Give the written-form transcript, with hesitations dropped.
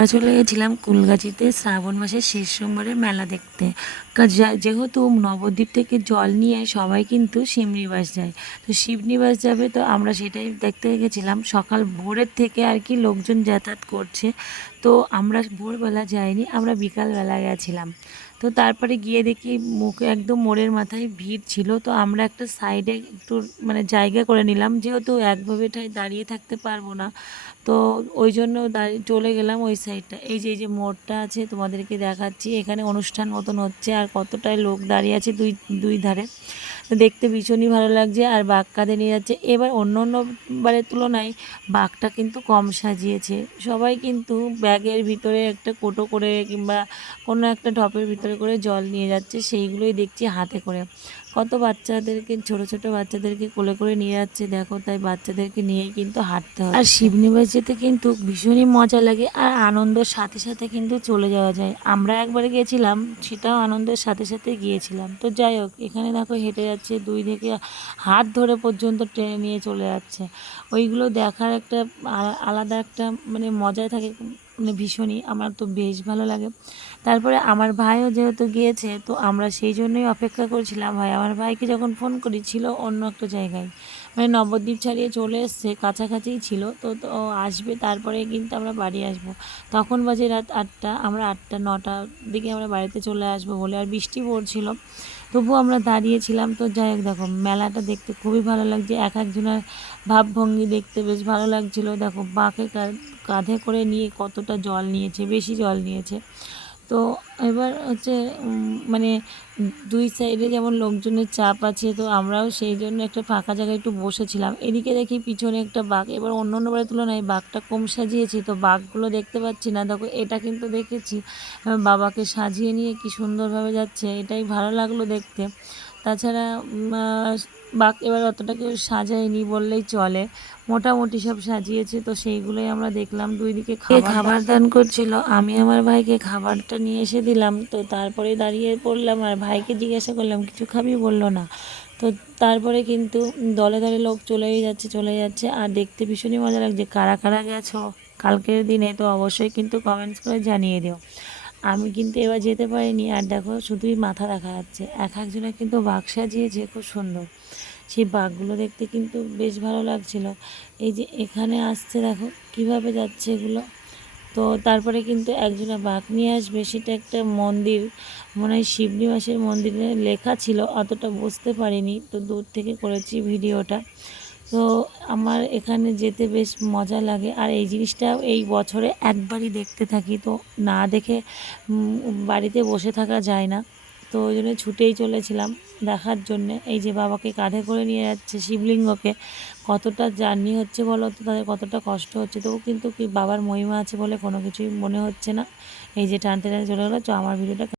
আমরা চলে গেছিলাম কুলগাছিতে শ্রাবণ মাসের শেষ সোমবারের মেলা দেখতে। যেহেতু নবদ্বীপ থেকে জল নিয়ে সবাই কিন্তু শিবনিবাস যায়, তো শিবনিবাস যাবে, তো আমরা সেটাই দেখতে গেছিলাম। সকাল ভোরের থেকে আর কি লোকজন যাতায়াত করছে, তো আমরা ভোরবেলা যাইনি, আমরা বিকালবেলা গেছিলাম। তো তারপরে গিয়ে দেখি মুখে একদম মোড়ের মাথায় ভিড় ছিল, তো আমরা একটা সাইডে একটু মানে জায়গা করে নিলাম, যেহেতু একভাবে দাঁড়িয়ে থাকতে পারবো না। তো ওই জন্য দাঁড়িয়ে চলে গেলাম ওই সাইডটা। এই যে মোড়টা আছে তোমাদেরকে দেখাচ্ছি, এখানে অনুষ্ঠান মতন হচ্ছে আর কতটাই লোক দাঁড়িয়ে আছে দুই দুই ধারে। তো দেখতে ভীষণই ভালো লাগছে, আর বাঘ কাঁধে নিয়ে যাচ্ছে। এবার অন্য অন্য বারের তুলনায় বাঘটা কিন্তু কম সাজিয়েছে। সবাই কিন্তু ব্যাগের ভিতরে একটা কোটো করে কিংবা কোনো একটা ঢপের ভিতরে করে জল নিয়ে যাচ্ছে, সেইগুলোই দেখছি হাতে করে। কত বাচ্চাদেরকে, ছোট ছোট বাচ্চাদেরকে কোলে করে নিয়ে যাচ্ছে দেখো, তাই বাচ্চাদেরকে নিয়েই কিন্তু হাঁটতে হয়। আর শিবনিবাস যেতে কিন্তু ভীষণই মজা লাগে, আর আনন্দের সাথে সাথে কিন্তু চলে যাওয়া যায়। আমরা একবার গিয়েছিলাম, সেটাও আনন্দের সাথে সাথে গিয়েছিলাম। তো যাই হোক, এখানে দেখো হেঁটে যাচ্ছে, দুই থেকে হাত ধরে পর্যন্ত টেনে নিয়ে চলে যাচ্ছে। ওইগুলো দেখার একটা আলাদা একটা মানে মজায় থাকে, মানে ভীষণই, আমার তো বেশ ভালো লাগে। তারপরে আমার ভাইও যেহেতু গিয়েছে, তো আমরা সেই জন্যই অপেক্ষা করছিলাম। আমার ভাইকে যখন ফোন করি, ছিল অন্য একটা জায়গায়, মানে নবদ্বীপ ছাড়িয়ে চলে এসছে, কাছাকাছিই ছিল। তো তো আসবে, তারপরে কিন্তু আমরা বাড়ি আসব। তখন বাজে রাত 8টা, আমরা 8টা-9টার দিকে আমরা বাড়িতে চলে আসবো বলে, আর বৃষ্টি পড়ছিল, তবুও আমরা দাঁড়িয়েছিলাম। তো যাই হোক, দেখো মেলাটা দেখতে খুবই ভালো লাগছে, এক একজনের ভাবভঙ্গি দেখতে বেশ ভালো লাগছিল। দেখো বাঁকে কাঁধে করে নিয়ে কতটা জল নিয়েছে, বেশি জল নিয়েছে। তো এবার হচ্ছে মানে দুই সাইডে যেমন লোকজনের চাপ আছে, তো আমরাও সেই জন্য একটা ফাঁকা জায়গায় একটু বসেছিলাম। এদিকে দেখি পিছনে একটা বাঘ, এবার অন্য অন্য বারের তুলনায় বাঘটা কম সাজিয়েছি, তো বাঘগুলো দেখতে পাচ্ছি না। দেখো এটা কিন্তু দেখেছি, বাবাকে সাজিয়ে নিয়ে কি সুন্দরভাবে যাচ্ছে, এটাই ভালো লাগলো দেখতে। তাছাড়া বাঘ এবার অতটা কেউ সাজায়নি বললেই চলে, মোটামুটি সব সাজিয়েছে, তো সেইগুলোই আমরা দেখলাম। দুই দিকে খাবার দান করছিল, আমি আমার ভাইকে খাবারটা নিয়ে এসে দিলাম। তো তারপরে দাঁড়িয়ে পড়লাম আর ভাইকে জিজ্ঞাসা করলাম কিছু খাবি, বললো না। তো তারপরে কিন্তু দলে দলে লোক চলে যাচ্ছে, আর দেখতে ভীষণই মজা লাগছে। কারা কারা গেছো কালকের দিনে, তো অবশ্যই কিন্তু কমেন্টস করে জানিয়ে দিও। আমি কিন্তু এবার যেতে পারিনি, আর দেখো শুধুই মাথা দেখা যাচ্ছে, এক একজনের কিন্তু বাঘ সাজিয়েছে খুব সুন্দর। সেই বাঘগুলো দেখতে কিন্তু বেশ ভালো লাগছিল। এই যে এখানে আসছে, দেখো কিভাবে যাচ্ছে এগুলো। তো তারপরে কিন্তু একজনে বাঘ নিয়ে আসবে, সেটা একটা মন্দির, মনে হয় শিবনিবাসের মন্দিরে লেখা ছিল, অতটা বুঝতে পারিনি, তো দূর থেকে করেছি ভিডিওটা। তো আমার এখানে যেতে বেশ মজা লাগে, আর এই জিনিসটা এই বছরে একবারই দেখতে থাকি, তো না দেখে বাড়িতে বসে থাকা যায় না। তো ওই জন্য ছুটেই চলেছিলাম দেখার জন্যে। এই যে বাবাকে কাঁধে করে নিয়ে যাচ্ছে শিবলিঙ্গকে, কতটা জার্নি হচ্ছে বলো তো, তাদের কতটা কষ্ট হচ্ছে, তবু কিন্তু কি বাবার মহিমা আছে বলে কোনো কিছুই মনে হচ্ছে না। এই যে টানতে টানতে চলে গেলো। তো আমার ভিডিওটা